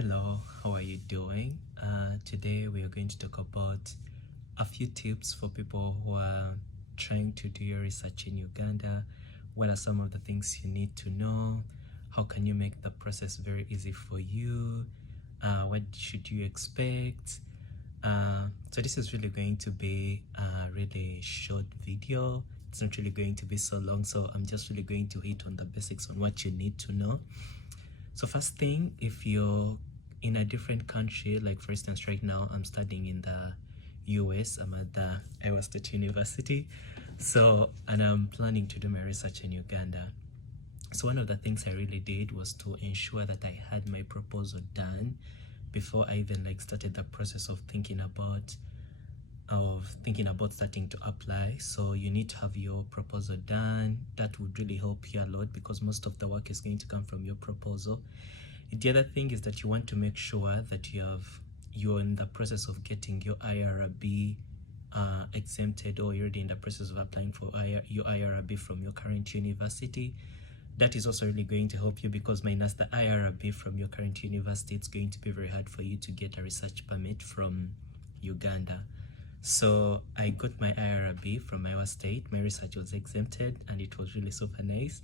Hello, how are you doing? Today we are going to talk about a few tips for people who are trying to do your research in Uganda. What are some of the things you need to know? How can you make the process very easy for you? What should you expect? So this is really going to be a really short video. It's not really going to be so long, so I'm just really going to hit on the basics on what you need to know. So first thing, if you're in a different country, like for instance, right now I'm studying in the US, I'm at the Iowa State University. And I'm planning to do my research in Uganda. So one of the things I really did was to ensure that I had my proposal done before I even started the process of thinking about starting to apply. So you need to have your proposal done. That would really help you a lot because most of the work is going to come from your proposal. The other thing is that you want to make sure that you're in the process of getting your IRB exempted, or you're already in the process of applying for your IRB from your current university. That is also really going to help you because minus the IRB from your current university, it's going to be very hard for you to get a research permit from Uganda. So I got my IRB from Iowa State. My research was exempted and it was really super nice.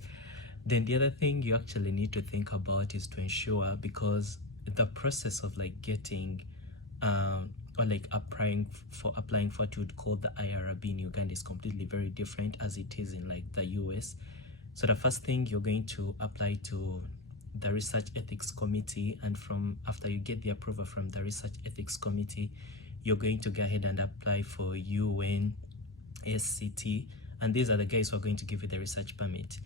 Then the other thing you actually need to think about is to ensure, because the process of getting applying for what you would call the IRB in Uganda is completely very different as it is in the US. So the first thing, you're going to apply to the Research Ethics Committee, and after you get the approval from the Research Ethics Committee, you're going to go ahead and apply for UNSCT, and these are the guys who are going to give you the research permit.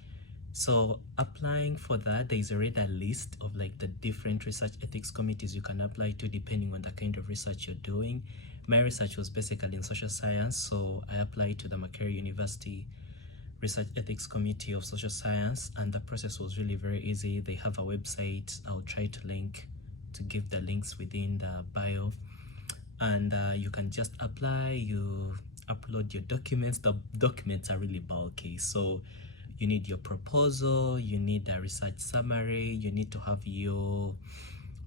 So applying for that, there is already a list of the different research ethics committees you can apply to depending on the kind of research you're doing. My research was basically in social science, so I applied to the Makerere University Research Ethics Committee of Social Science, and the process was really very easy. They have a website. I'll try to give the links within the bio, and you can just apply. You upload your documents. The documents are really bulky, so you need your proposal, you need a research summary, you need to have your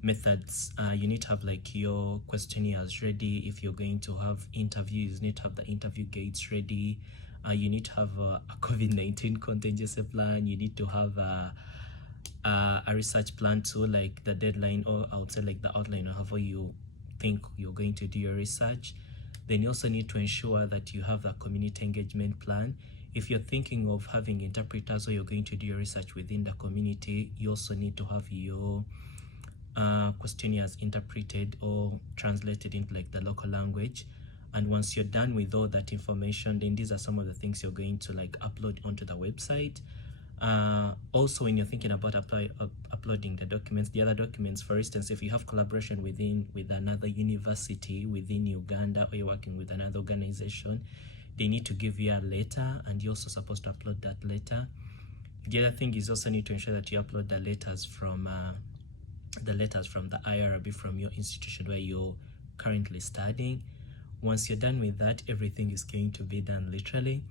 methods, you need to have your questionnaires ready. If you're going to have interviews, you need to have the interview gates ready. You need to have a COVID-19 contingency plan. You need to have a research plan too, the deadline, or I would say the outline of how you think you're going to do your research. Then you also need to ensure that you have a community engagement plan. If you're thinking of having interpreters, or you're going to do your research within the community, you also need to have your questionnaires interpreted or translated into the local language. And once you're done with all that information, then these are some of the things you're going to upload onto the website. Also, when you're thinking about uploading the documents, the other documents, for instance, if you have collaboration with another university within Uganda, or you're working with another organization, they need to give you a letter, and you're also supposed to upload that letter. The other thing is also need to ensure that you upload the letters from the IRB from your institution where you're currently studying. Once you're done with that, everything is going to be done literally.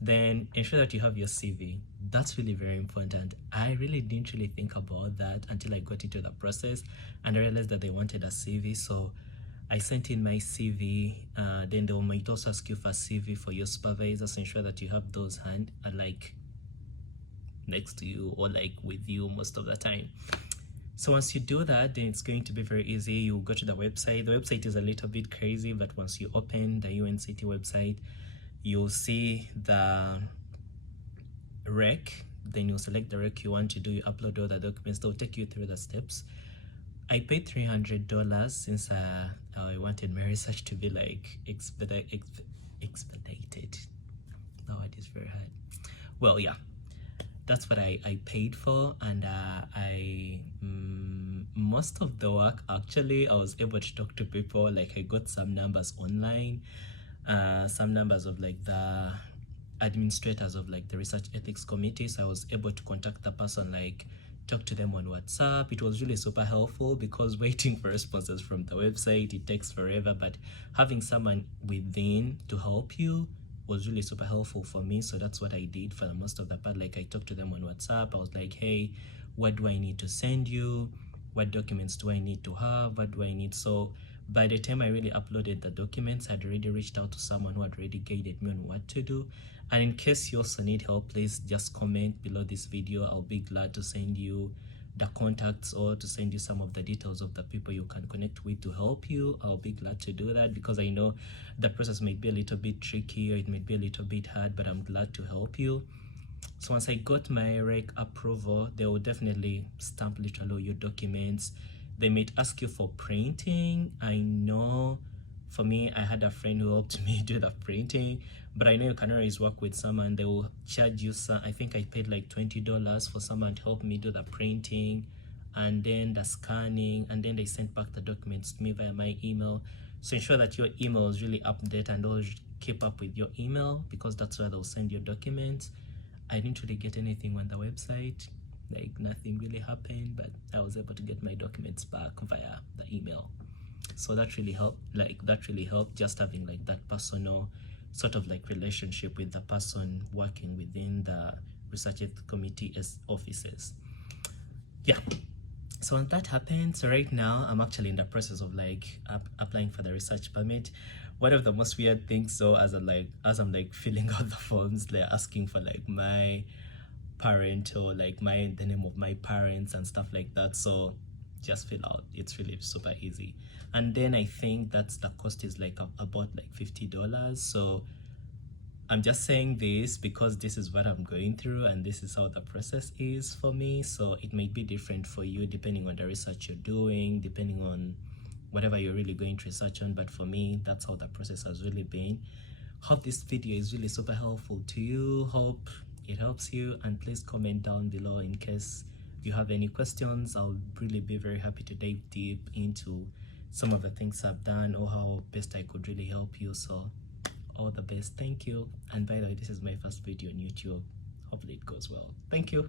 Then ensure that you have your CV. That's really very important. I really didn't really think about that until I got into the process, and I realized that they wanted a CV. So I sent in my CV. Then they might also ask you for a CV for your supervisors. Ensure that you have those next to you, or with you most of the time. So once you do that, then it's going to be very easy. You go to the website. The website is a little bit crazy, but once you open the UNCT website, you'll see the rec. Then you select the rec you want to do. You upload all the documents. They'll take you through the steps. I paid $300 since I wanted my research to be expedited. That word is very hard. Well, yeah, that's what I paid for, and most of the work, actually, I was able to talk to people. I got some numbers online, some numbers of the administrators of the Research Ethics Committee. So I was able to contact the person, talk to them on WhatsApp. It was really super helpful because waiting for responses from the website, it takes forever, but having someone within to help you was really super helpful for me. So that's what I did for the most of the part. I talked to them on WhatsApp. I was like, hey, what do I need to send you? what documents do I need to have, what do I need. So by the time I really uploaded the documents, I'd already reached out to someone who had already guided me on what to do. And in case you also need help, please just comment below this video. I'll be glad to send you the contacts or to send you some of the details of the people you can connect with to help you. I'll be glad to do that, because I know the process may be a little bit tricky or it may be a little bit hard, but I'm glad to help you. So once I got my rec approval, they will definitely stamp literally all your documents. They might ask you for printing. I know for me, I had a friend who helped me do the printing, but I know you can always work with someone. They will charge you some, I think I paid like $20 for someone to help me do the printing and then the scanning, and then they sent back the documents to me via my email. So ensure that your email is really up to date and always keep up with your email, because that's where they'll send your documents. I didn't really get anything on the website, like nothing really happened, but I was able to get my documents back via the email. So that really helped, just having like that personal sort of like relationship with the person working within the research ethics committee offices. Yeah, so when that happened, so right now I'm actually in the process of like applying for the research permit. One of the most weird things, so as I'm like filling out the forms, they're asking for like my parent or like the name of my parents and stuff like that. So just fill out, it's really super easy. And then I think that's the cost is like about like $50. So I'm just saying this because this is what I'm going through and this is how the process is for me. So it may be different for you depending on the research you're doing, depending on whatever you're really going to research on. But for me, that's how the process has really been. Hope this video is really super helpful to you. Hope it helps you, and please comment down below in case you have any questions. I'll really be very happy to dive deep into some of the things I've done or how best I could really help you. So all the best. Thank you. And by the way, this is my first video on YouTube. Hopefully it goes well. Thank you.